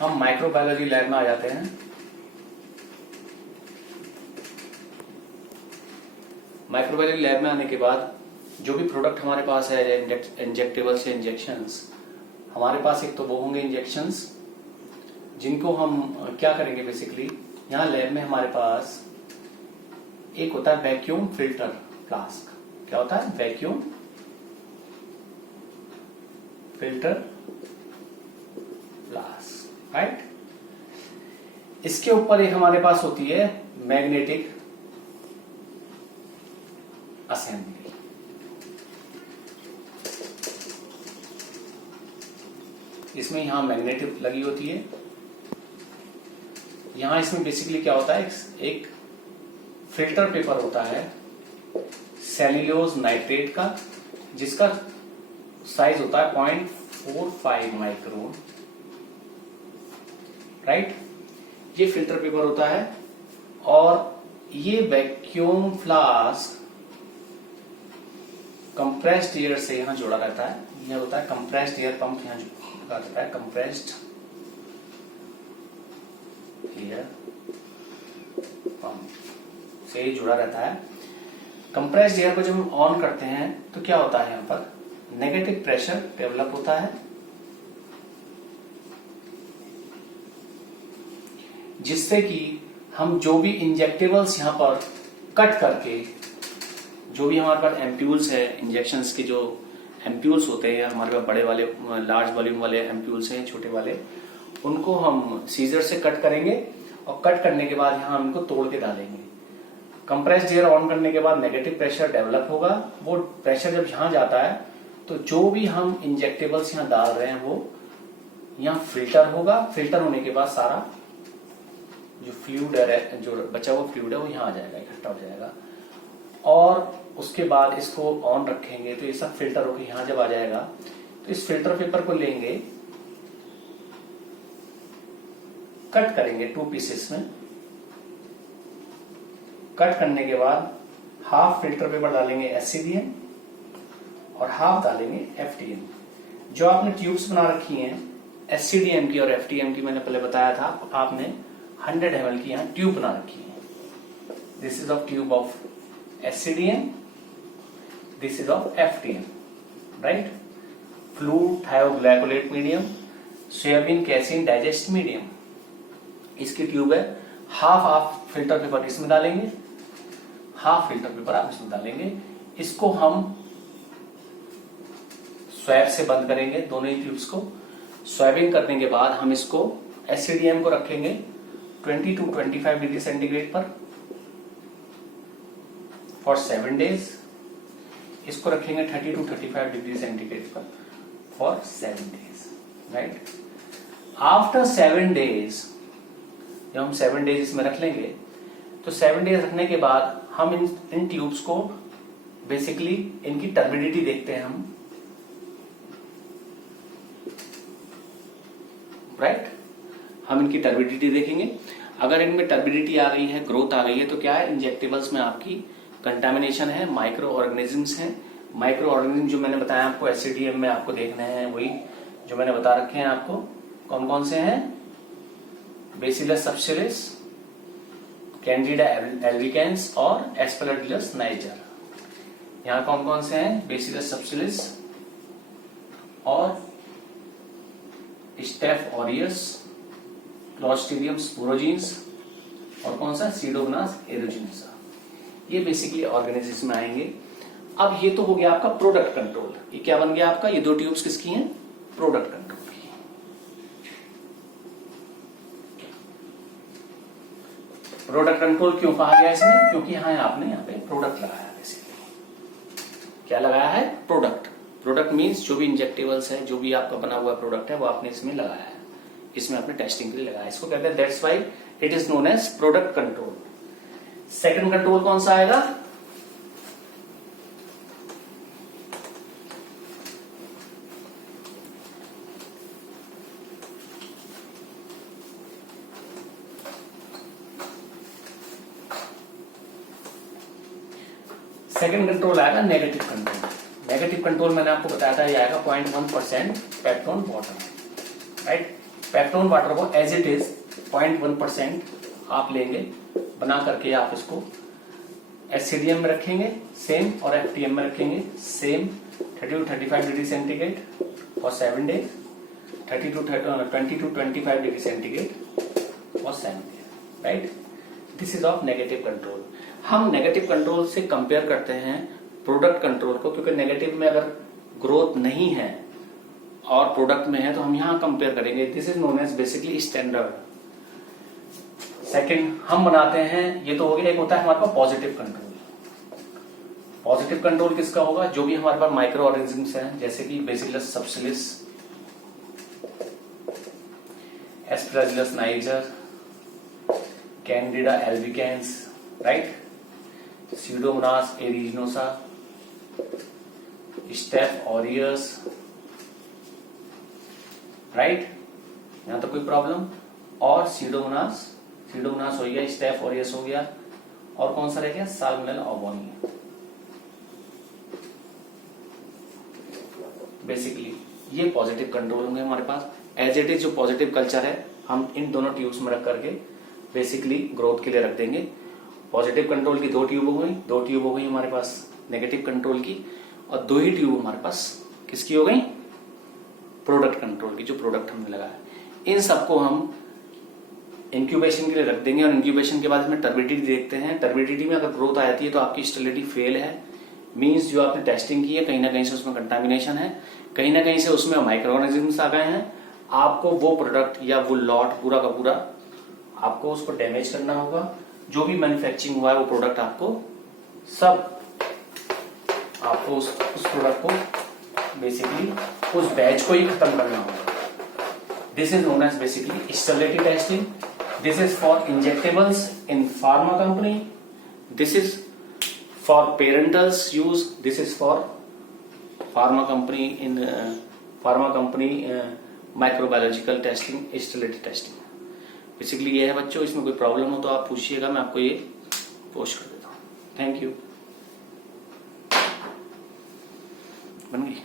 हम microbiology lab में आ जाते हैं। माइक्रोबायोलॉजी लैब में आने के बाद जो भी प्रोडक्ट हमारे पास है, इंजेक्टेबल्स या इंजेक्शंस, हमारे पास एक तो वो होंगे इंजेक्शंस जिनको हम क्या करेंगे, बेसिकली यहाँ लैब में हमारे पास एक होता है वैक्यूम फिल्टर फ्लास्क। क्या होता है? Vacuum filter flask, right. इसके ऊपर एक हमारे पास होती है मैग्नेटिक असेंबली। इसमें यहां मैग्नेटिक लगी होती है। यहां इसमें बेसिकली क्या होता है, एक फिल्टर पेपर होता है सेल्यूलोज नाइट्रेट का, जिसका साइज होता है 0.45 माइक्रोन, राइट। ये फिल्टर पेपर होता है और ये वैक्यूम फ्लास्क कंप्रेस्ड एयर से यहां जुड़ा रहता है। यह होता है कंप्रेस्ड एयर पंप, यहां जुड़ा रहता है कंप्रेस्ड एयर पंप से जुड़ा रहता है। कंप्रेस्ड एयर को जब हम ऑन करते हैं तो क्या होता है, यहां पर नेगेटिव प्रेशर डेवलप होता है, जिससे कि हम जो भी इंजेक्टेबल्स यहां पर कट करके, जो भी हमारे पास एम्प्यूल्स है, इंजेक्शंस के जो एम्प्यूल्स होते हैं हमारे पास, बड़े वाले लार्ज वॉल्यूम वाले एम्प्यूल्स हैं, छोटे वाले, उनको हम सीजर से कट करेंगे और कट करने के बाद यहां हम इनको तोड़ के डालेंगे। कंप्रेस्ड एयर ऑन करने के बाद नेगेटिव प्रेशर डेवलप होगा। वो प्रेशर जब यहां जाता है तो जो भी हम इंजेक्टेबल्स यहां डाल रहे हैं वो यहां फिल्टर होगा। फिल्टर होने के बाद सारा जो फ्लूइड है, जो बचा हुआ फ्लूइड है, वो यहां आ जाएगा, इकट्ठा हो जाएगा। और उसके बाद इसको ऑन रखेंगे तो ये सब फिल्टर होकर यहां जब आ जाएगा तो इस फिल्टर पेपर को लेंगे, कट करेंगे 2 पीसेस में। कट करने के बाद हाफ फिल्टर पेपर डालेंगे एससीडीएम और हाफ डालेंगे एफटीएम। जो आपने ट्यूब्स बना रखी हैं एससीडीएम की और एफटीएम की, मैंने पहले बताया था, आपने 100 ml की यहाँ ट्यूब बना रखी है। This is of tube of SCDM, this is of FTM, right. Fluid thioglycolate medium, soybean casein digest medium, इसकी ट्यूब है। हाफ फिल्टर पेपर इसमें डालेंगे, हाफ फिल्टर पेपर आप इसमें डालेंगे। इसको हम स्वैब से बंद करेंगे, दोनों ही ट्यूब्स को। स्वैबिंग करने के बाद हम इसको एससीडीएम को रखेंगे 20 to 25 डिग्री सेंटीग्रेड पर फॉर 7 डेज। इसको रखेंगे 30 to 35 डिग्री सेंटीग्रेड पर for 7 days, right. After 7 days, जब हम 7 डेज इसमें रख लेंगे तो 7 डेज रखने के बाद हम इन ट्यूब्स को बेसिकली इनकी टर्बिडिटी देखते हैं हम, राइट। हम इनकी टर्बिडिटी देखेंगे। अगर इनमें टर्बिडिटी आ गई है, ग्रोथ आ गई है, तो क्या है, इंजेक्टेबल्स में आपकी कंटामिनेशन है, माइक्रो ऑर्गेनिजम्स हैं। माइक्रो ऑर्गेनिज्म जो मैंने बताया आपको एससीडीएम में आपको देखने हैं, वही जो मैंने बता रखे हैं आपको। कौन कौन से हैं? बेसिलस सबटिलिस, कैंडिडा एल्बिकेंस और एस्पेरागिलस नाइजर। यहाँ कौन कौन से हैं? बेसिलस सबटिलिस और स्टेफ ऑरियस, क्लॉस्ट्रिडियम स्पोरोजीन्स और कौन सा, सीडोमोनास एरोजिनोसा। ये बेसिकली ऑर्गेनिज्म में आएंगे। अब ये तो हो गया आपका प्रोडक्ट कंट्रोल। ये क्या बन गया आपका? ये 2 ट्यूब्स किसकी हैं? प्रोडक्ट कंट्रोल की। प्रोडक्ट कंट्रोल क्यों कहा गया इसमें? क्योंकि आपने यहाँ पे प्रोडक्ट लगाया। बेसिकली क्या लगाया है? प्रोडक्ट। प्रोडक्ट मीन्स जो भी इंजेक्टेबल्स है, जो भी आपका बना हुआ प्रोडक्ट है, वो आपने इसमें लगाया है, इसमें आपने टेस्टिंग के लिए लगाया। इसको कहते हैं, that's why it is known as product control. Second control कौन सा आएगा? सेकंड कंट्रोल आएगा नेगेटिव कंट्रोल। नेगेटिव कंट्रोल मैंने आपको बताया था, ये आएगा 0.1% peptone water, right. Peptone water को एज इट इज 0.1% आप लेंगे, बना करके आप इसको एचसीडीएम में रखेंगे सेम, और एफटीएम में रखेंगे same, 30 to 35 degree centigrade for 7 days, 20 to 25 degree centigrade for 7 days, right. This is of negative control. हम नेगेटिव कंट्रोल से कंपेयर करते हैं प्रोडक्ट कंट्रोल को, क्योंकि नेगेटिव में अगर ग्रोथ नहीं है और प्रोडक्ट में है तो हम यहां कंपेयर करेंगे। This is known as basically standard. Second हम बनाते हैं, ये तो हो गया, एक होता है हमारे पास पॉजिटिव कंट्रोल। पॉजिटिव कंट्रोल किसका होगा? जो भी हमारे पास माइक्रो ऑर्गेनिजम्स हैं, जैसे कि Bacillus subtilis, Aspergillus niger, Candida albicans, right, Pseudomonas aeruginosa, Staph aureus, right, यहां तो कोई प्रॉब्लम, और सीडोमोनास हो गया, स्टेफ ऑरियस हो गया, और कौन सा रह गया? साल्मोनेला ओबोनी। बेसिकली ये पॉजिटिव कंट्रोल होंगे हमारे पास। एज इट इज जो पॉजिटिव कल्चर है हम इन दोनों ट्यूब्स में रख करके बेसिकली ग्रोथ के लिए रख देंगे। पॉजिटिव कंट्रोल की 2 ट्यूब हो गई, 2 ट्यूब हो गई हमारे पास नेगेटिव कंट्रोल की, और 2 ही ट्यूब हमारे पास किसकी हो गई? प्रोडक्ट कंट्रोल की, जो प्रोडक्ट हमने लगाया। इन सबको हम इंक्यूबेशन के लिए रख देंगे, और इंक्यूबेशन के बाद इसमें टर्बिडिटी देखते हैं। टर्बिडिटी में अगर ग्रोथ आ जाती है तो आपकी स्टेबिलिटी फेल है, मींस जो आपने टेस्टिंग की है कहीं ना कहीं से उसमें कंटामिनेशन है, कहीं ना कहीं से उसमें माइक्रो ऑर्गेनिजम्स आ गए हैं। आपको वो प्रोडक्ट या वो लॉट पूरा का पूरा आपको उसको डैमेज करना होगा। जो भी मैन्युफैक्चरिंग हुआ है वो प्रोडक्ट आपको उस प्रोडक्ट को बेसिकली उस बैच को ही खत्म करना होगा। This is known as basically stability testing. This is for injectables in pharma company, this is for parenterals use, this is for pharma company microbiological testing, stability testing. Basically ये है बच्चों। इसमें कोई प्रॉब्लम हो तो आप पूछिएगा, मैं आपको ये पोस्ट कर देता हूँ। Thank you. बन गई।